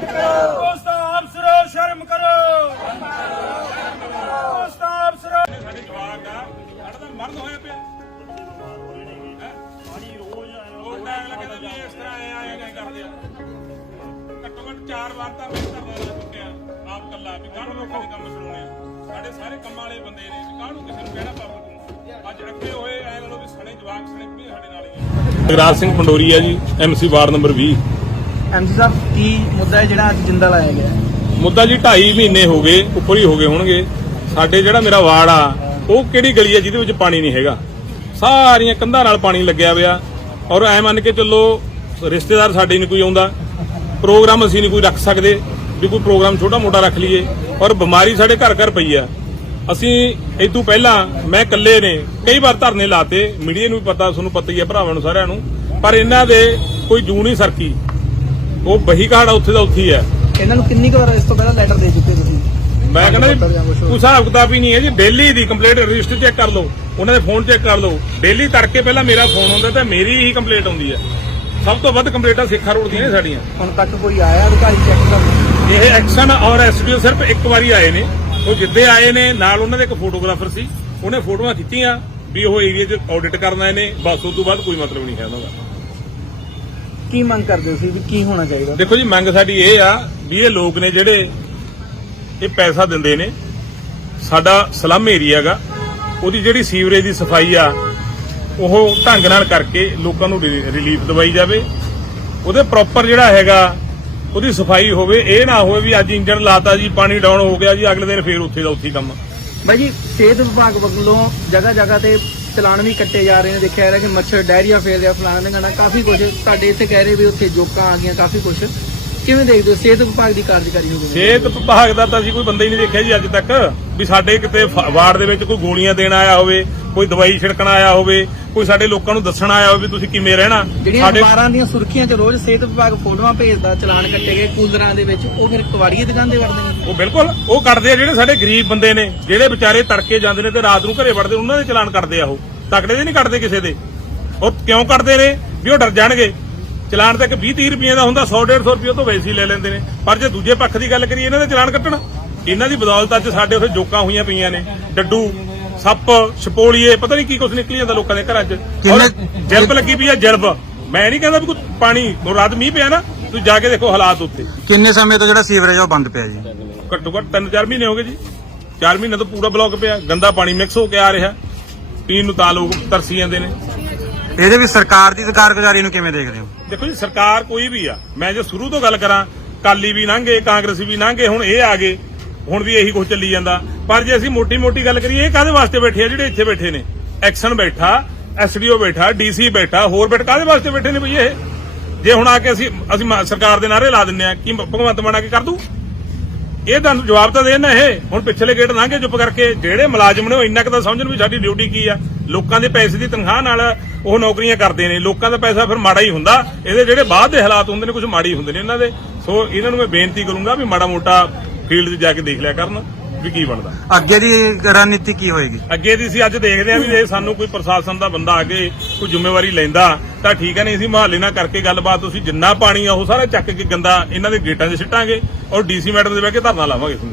ਦੋਸਤਾਂ ਅਫਸਰੋ ਸ਼ਰਮ ਕਰੋ। ਦੋਸਤਾਂ ਅਫਸਰੋ ਸਾਡੇ ਜਵਾਕ ਆ ਸਾਡਾ ਤਾਂ ਮਰਨ ਹੋਇਆ ਪਿਆ। ਪਾਣੀ ਰੋਜ਼ ਉਹ ਟਾਈਮ ਲੱਗਦਾ ਵੀ ਇਸ ਤਰ੍ਹਾਂ ਆਏ ਆਏ ਨਹੀਂ ਕਰਦੇ। ਆ ਘੱਟੋ ਘੱਟ ਚਾਰ ਵਾਰ ਤਾਂ ਮੈਂ ਧਰਨਾ ਲਾ ਚੁੱਕਿਆ। ਆਪ ਕੱਲਾ ਵੀ ਕਾਹਨੂੰ ਲੋਕਾਂ ਦੇ ਕੰਮ ਸੁਣਾਉਣੇ ਆ? ਸਾਡੇ ਸਾਰੇ ਕੰਮਾਂ ਵਾਲੇ ਬੰਦੇ ਨੇ ਵੀ ਕਾਹਨੂੰ ਕਿਸੇ ਨੂੰ ਕਹਿਣਾ ਪਬਲਿਕ ਨੂੰ ਅੱਜ ਅੱਗੇ ਹੋਏ ਐ ਲੋ ਵੀ ਸਣੇ ਜਵਾਕ ਸਣੇ ਵੀ ਸਾਡੇ ਨਾਲ ਹੀ ਆ। ਜਗਰਾਜ ਸਿੰਘ ਪੰਡੋਰੀ ਆ ਜੀ ਐਮਸੀ ਵਾਰਡ ਨੰਬਰ 20 ਐਮਸੀ ਸਾਹਿਬ, ਕੀ ਮੁੱਦਾ ਹੈ ਜਿਹੜਾ ਅੱਜ ਜਿੰਦਾ ਲਾਇਆ ਗਿਆ? ਹੈ? ਮੁੱਦਾ ਜੀ 2.5 ਮਹੀਨੇ ਹੋ ਗਏ, ਉੱਪਰ ਹੀ ਹੋ ਗਏ ਹੋਣਗੇ। ਸਾਡੇ ਜਿਹੜਾ ਮੇਰਾ ਵਾਰਡ ਆ, ਉਹ ਕਿਹੜੀ ਗਲੀ ਆ ਜਿਹਦੇ ਵਿੱਚ ਪਾਣੀ ਨਹੀਂ ਹੈਗਾ? ਸਾਰੀਆਂ ਕੰਧਾਂ ਨਾਲ ਪਾਣੀ ਲੱਗਿਆ ਹੋਇਆ। ਔਰ ਐ ਮੰਨ ਕੇ ਚੱਲੋ, ਰਿਸ਼ਤੇਦਾਰ ਸਾਡੇ ਨਹੀਂ ਕੋਈ ਆਉਂਦਾ। ਪ੍ਰੋਗਰਾਮ ਅਸੀਂ ਨਹੀਂ ਕੋਈ ਰੱਖ ਸਕਦੇ, ਵੀ ਕੋਈ ਪ੍ਰੋਗਰਾਮ ਛੋਟਾ ਮੋਟਾ ਰੱਖ ਲਈਏ। ਔਰ ਬਿਮਾਰੀ ਸਾਡੇ ਘਰ ਘਰ ਪਈ ਆ। ਅਸੀਂ ਇਹ ਤੋਂ ਪਹਿਲਾਂ, ਮੈਂ ਇਕੱਲੇ ਨੇ, ਕਈ ਵਾਰ ਧਰਨੇ ਲਾਤੇ। ਮੀਡੀਆ ਨੂੰ ਵੀ ਪਤਾ, ਤੁਹਾਨੂੰ ਪਤਾ ਹੀ ਹੈ ਭਰਾਵਾਂ ਨੂੰ ਸਾਰਿਆਂ ਨੂੰ। ਪਰ ਇਹਨਾਂ ਦੇ ਕੋਈ ਜੂ ਨਹੀਂ ਸਰਕੀ। ਉਹ ਬਹੀ ਕਾੜਾ ਉੱਥੇ ਦਾ ਉੱਥੇ ਹੀ ਹੈ ਇਹਨਾਂ ਨੂੰ ਕਿੰਨੀ ਕੁ ਵਾਰ ਇਸ ਤੋਂ ਪਹਿਲਾਂ ਲੈਟਰ ਦੇ ਚੁੱਕੇ ਤੁਸੀਂ? ਮੈਂ ਕਹਿੰਦਾ ਜੀ ਕੋਈ ਹਿਸਾਬ ਕਿਤਾਬ ਹੀ ਨਹੀਂ ਹੈ ਜੀ। ਡੇਲੀ ਦੀ ਕੰਪਲੀਟ ਰਜਿਸਟਰ ਚੈੱਕ ਕਰ ਲਓ ਉਹਨਾਂ ਦੇ ਫੋਨ ਚੈੱਕ ਕਰ ਲਓ। ਡੇਲੀ ਤੜਕੇ ਪਹਿਲਾਂ ਮੇਰਾ ਫੋਨ ਆਉਂਦਾ ਤੇ ਮੇਰੀ ਹੀ ਕੰਪਲੀਟ ਆਉਂਦੀ ਹੈ। ਸਭ ਤੋਂ ਵੱਧ ਕੰਪਲੀਟਾਂ ਸਿੱਖਾ ਰੋਡ ਦੀਆਂ ਨੇ ਸਾਡੀਆਂ। ਹੁਣ ਤੱਕ ਕੋਈ ਆਇਆ ਅਧਿਕਾਰੀ ਚੈੱਕ ਕਰਨ? ਇਹ ਐਕਸ਼ਨ ਔਰ ਐਸਡੀਓ ਸਿਰਫ ਇੱਕ ਵਾਰੀ ਆਏ ਨੇ। ਉਹ ਜਿੱਦੇ ਆਏ ਨੇ ਨਾਲ ਉਹਨਾਂ ਦੇ ਇੱਕ ਫੋਟੋਗ੍ਰਾਫਰ ਸੀ। ਉਹਨੇ ਫੋਟੋਆਂ ਖਿੱਚੀਆਂ ਵੀ ਉਹ ਏਰੀਆ 'ਚ ਆਡਿਟ ਕਰਨ ਆਏ ਨੇ। ਬਸ ਉਸ ਤੋਂ ਬਾਅਦ ਕੋਈ ਮਤਲਬ ਨਹੀਂ ਹੈ ਉਹਨਾਂ ਦਾ। ਕੀ ਮੰਗ ਕਰਦੇ ਹੋ ਸੀ ਵੀ ਕੀ ਹੋਣਾ ਚਾਹੀਦਾ? ਦੇਖੋ ਜੀ ਮੰਗ ਸਾਡੀ ਇਹ ਆ ਵੀ ਇਹ ਲੋਕ ਨੇ ਜਿਹੜੇ ਇਹ ਪੈਸਾ ਦਿੰਦੇ ਨੇ ਸਾਡਾ ਸਲਮ ਏਰੀਆ ਉਹਦੀ ਜਿਹੜੀ ਸੀਵਰੇਜ ਦੀ ਸਫ਼ਾਈ ਆ ਉਹ ਢੰਗ ਨਾਲ ਕਰਕੇ ਲੋਕਾਂ ਨੂੰ ਰਿਲੀਫ ਦਵਾਈ ਜਾਵੇ। ਉਹਦੇ ਪ੍ਰੋਪਰ ਜਿਹੜਾ ਹੈਗਾ ਉਹਦੀ ਸਫ਼ਾਈ ਹੋਵੇ ਇਹ ਨਾ ਹੋਵੇ ਵੀ ਅੱਜ ਇੰਜਨ ਲਾਤਾ ਜੀ ਪਾਣੀ ਡਾਊਨ ਹੋ ਗਿਆ ਜੀ ਅਗਲੇ ਦਿਨ ਫੇਰ ਉੱਥੇ ਦਾ ਉੱਥੇ ਕੰਮ। ਬਾਈ ਜੀ ਸਿਹਤ ਵਿਭਾਗ ਵੱਲੋਂ ਜਗ੍ਹਾ ਜਗ੍ਹਾ ਤੇ ਚਲਾਨ ਵੀ ਕੱਟੇ ਜਾ ਰਹੇ ਨੇ, ਦੇਖਿਆ ਜਾ ਰਿਹਾ ਕਿ ਮੱਛਰ, ਡਾਇਰੀਆ ਫੇਲ ਰਿਹਾ, ਫਲਾਣਾ ਢਿਮਕਾਣਾ ਕਾਫੀ ਕੁਝ ਤੁਹਾਡੇ ਇੱਥੇ ਕਹਿ ਰਹੇ ਵੀ ਉੱਥੇ ਜੋਕਾਂ ਆ ਗਈਆਂ, ਕਾਫੀ ਕੁਝ ਕਿਵੇਂ ਦੇਖਦੇ ਹੋ? ਸਿਹਤ ਵਿਭਾਗ ਦੀ ਕਾਰਜਕਾਰੀ ਹੋ ਗਈ। ਸਿਹਤ ਵਿਭਾਗ ਦਾ ਤਾਂ ਅਸੀਂ ਕੋਈ ਬੰਦਾ ਹੀ ਨਹੀਂ ਦੇਖਿਆ ਜੀ ਅੱਜ ਤੱਕ ਵੀ ਸਾਡੇ ਕਿਤੇ ਵਾਰਡ ਦੇ ਵਿੱਚ ਕੋਈ ਗੋਲੀਆਂ ਦੇਣ ਆਇਆ ਹੋਵੇ ਕੋਈ ਦਵਾਈ ਛਿੜਕਣ ਆਇਆ ਹੋਵੇ ਕੋਈ ਸਾਡੇ ਲੋਕਾਂ ਨੂੰ ਦੱਸਣ ਆਇਆ ਹੋਵੇ ਤੁਸੀਂ ਕਿਵੇਂ ਰਹਿਣਾ। ਜਿਹੜੀਆਂ ਅਖਬਾਰਾਂ ਦੀਆਂ ਸੁਰਖੀਆਂ 'ਚ ਰੋਜ਼ ਸਿਹਤ ਵਿਭਾਗ ਫੋਟੋਆਂ ਭੇਜਦਾ ਚਲਾਨ ਕੱਟੇ ਗਏ ਕੂਲਰਾਂ ਦੇ ਵਿੱਚ ਉਹ ਫਿਰ ਕਵਾੜੀਏ ਦੁਕਾਨ ਦੇ ਵੜਦੇ ਨੇ। ਉਹ ਬਿਲਕੁਲ ਉਹ ਕੱਢਦੇ ਆ ਜਿਹੜੇ ਸਾਡੇ ਗਰੀਬ ਬੰਦੇ ਨੇ ਜਿਹੜੇ ਵਿਚਾਰੇ ਤੜਕੇ ਜਾਂਦੇ ਨੇ ਤੇ ਰਾਤ ਨੂੰ ਘਰੇ ਵੜਦੇ ਉਹਨਾਂ ਦੇ ਚਲਾਨ ਕੱਟਦੇ ਆ ਉਹ। ਤਕੜੇ ਦੇ ਨਹੀਂ ਕੱਟਦੇ ਕਿਸੇ ਦੇ। ਉਹ ਕਿਉਂ ਕੱਟਦੇ ਨੇ? ਵੀ ਉਹ ਡਰ ਜਾਣਗੇ। ਚਲਾਨ ਤਾਂ ਇੱਕ 20 30 ਰੁਪਏ ਦਾ ਹੁੰਦਾ 100 150 ਰੁਪਏ ਤੋਂ ਵੈਸੇ ਹੀ ਲੈ ਲੈਂਦੇ ਨੇ। ਪਰ ਜੇ ਦੂਜੇ ਪੱਖ ਦੀ ਗੱਲ ਕਰੀਏ ਇਹਨਾਂ ਦੇ ਚਲਾਨ ਕੱਟਣ। ਇਹਨਾਂ ਦੀ ਬਦੌਲਤ ਅੱਜ ਸਾਡੇ ਉੱਥੇ ਜੋਕਾਂ ਹੋਈਆਂ ਪਈਆਂ ਨੇ। ਡੱਡੂ ਸੱਪ ਛਪੋਲੀਏ ਪਤਾ ਨਹੀਂ ਕੀ ਕੁਝ ਨਿਕਲੀ ਜਾਂਦਾ ਲੋਕਾਂ ਦੇ ਘਰਾਂ 'ਚ। ਔਰ ਜਲਬ ਲੱਗੀ ਪਈ ਆ ਜਲਬ ਮੈਂ ਨਹੀਂ ਕਹਿੰਦਾ ਵੀ ਕੋਈ ਪਾਣੀ ਰਾਤ ਮੀਂਹ ਪਿਆ ਨਾ ਤੁਸੀਂ ਜਾ ਕੇ ਦੇਖੋ ਹਾਲਾਤ ਉੱਥੇ। ਕਿੰਨੇ ਸਮੇਂ ਤੋਂ ਜਿਹੜਾ ਸੀਵਰੇਜ ਆ ਉਹ ਬੰਦ ਪਿਆ ਜੀ? ਘੱਟੋ ਘੱਟ 3-4 ਮਹੀਨੇ ਹੋ ਗਏ ਜੀ। 4 ਮਹੀਨੇ ਤੋਂ ਪੂਰਾ ਬਲੌਕ ਪਿਆ ਗੰਦਾ ਪਾਣੀ ਮਿਕਸ ਹੋ ਕੇ ਆ ਰਿਹਾ। ਪੀਣ ਨੂੰ ਤਾਂ ਲੋਕ ਤਰਸੀ ਜਾਂਦੇ ਨੇ। ਇਹਦੇ ਵਿੱਚ ਸਰਕਾਰ ਦੀ ਕਾਰਗੁਜ਼ਾਰੀ ਨੂੰ ਕਿਵੇਂ ਦੇਖਦੇ ਹੋ? ਦੇਖੋ ਜੀ, ਸਰਕਾਰ ਕੋਈ ਵੀ ਆ, ਮੈਂ ਜੇ ਸ਼ੁਰੂ ਤੋਂ ਗੱਲ ਕਰਾਂ ਕਾਲੀ ਵੀ ਲੰਘੇ, ਕਾਂਗਰਸੀ ਵੀ ਲੰਘੇ, ਹੁਣ ਇਹ ਆ ਗਏ, ਹੁਣ ਵੀ ਇਹੀ ਕੁਝ ਚੱਲੀ ਜਾਂਦਾ। ਪਰ ਜੇ ਅਸੀਂ ਮੋਟੀ ਮੋਟੀ ਗੱਲ ਕਰੀਏ, ਇਹ ਕਾਦੇ ਵਾਸਤੇ ਬੈਠੇ ਆ ਜਿਹੜੇ ਇੱਥੇ ਬੈਠੇ ਨੇ? ਐਕਸ਼ਨ ਬੈਠਾ ਐਸਡੀਓ ਬੈਠਾ ਡੀਸੀ ਬੈਠਾ, ਹੋਰ ਬੈਠ ਕਾਦੇ ਵਾਸਤੇ ਬੈਠੇ ਨੇ ਬਈ ਇਹ? ਜੇ ਹੁਣ ਆ ਕੇ ਅਸੀਂ ਅਸੀਂ ਸਰਕਾਰ ਦੇ ਨਾਰੇ ਲਾ ਦਿੰਨੇ ਆ, ਕਿ ਭਗਵੰਤ ਮਾਨ ਆ ਕੇ ਕਰ ਦੂ ਇਹ ਤੁਹਾਨੂੰ ਜਵਾਬ ਤਾਂ ਦੇਣ ਨਾ ਇਹ, ਹੁਣ ਪਿਛਲੇ ਗੇਟ ਲੰਘੇ ਚੁੱਪ ਕਰਕੇ, ਜਿਹੜੇ ਮੁਲਾਜ਼ਮ ਨੇ ਉਹ ਇੰਨਾ ਕੁ ਤਾਂ ਸਮਝਣ ਵੀ ਸਾਡੀ ਡਿਊਟੀ ਕੀ ਆ? ਲੋਕਾਂ ਦੇ ਪੈਸੇ ਦੀ ਤਨਖਾਹ ਨਾਲ ਉਹ ਨੌਕਰੀਆਂ ਕਰਦੇ ਨੇ। ਲੋਕਾਂ ਦਾ ਪੈਸਾ ਫਿਰ ਮਾੜਾ ਹੀ ਹੁੰਦਾ। ਇਹਦੇ ਜਿਹੜੇ ਬਾਅਦ ਦੇ ਹਾਲਾਤ ਹੁੰਦੇ ਨੇ ਕੁਝ ਮਾੜੇ ਹੀ ਹੁੰਦੇ ਨੇ ਇਹਨਾਂ ਦੇ। ਸੋ ਇਹਨਾਂ ਨੂੰ ਮੈਂ ਬੇਨਤੀ ਕਰੂੰਗਾ ਵੀ ਮਾੜਾ ਮੋਟਾ ਫੀਲਡ 'ਚ ਜਾ ਕੇ ਦੇਖ ਲਿਆ ਕਰਨ ਵੀ ਕੀ ਬਣਦਾ। ਅੱਗੇ ਦੀ ਰਣਨੀਤੀ ਕੀ ਹੋਏਗੀ? ਅੱਗੇ ਦੀ ਸੀ ਅੱਜ ਦੇਖਦੇ ਆ ਵੀ ਜੇ ਸਾਨੂੰ ਕੋਈ ਪ੍ਰਸ਼ਾਸਨ ਦਾ ਬੰਦਾ ਆ ਕੇ ਕੋਈ ਜ਼ਿੰਮੇਵਾਰੀ ਲੈਂਦਾ ਤਾਂ ਠੀਕ ਹੈ ਨਹੀਂ ਅਸੀਂ ਮਹੱਲੇ ਨਾਲ ਕਰਕੇ ਗੱਲਬਾਤ ਤੁਸੀਂ ਜਿੰਨਾ ਪਾਣੀ ਆ ਉਹ ਸਾਰਾ ਚੱਕ ਕੇ ਗੰਦਾ ਇਹਨਾਂ ਦੇ ਗੇਟਾਂ 'ਚ ਸਿੱਟਾਂਗੇ ਔਰ ਡੀਸੀ ਮੈਡਮ ਦੇ ਬਹਿ ਕੇ ਧਰਨਾ ਲਾਵਾਂਗੇ ਇਸ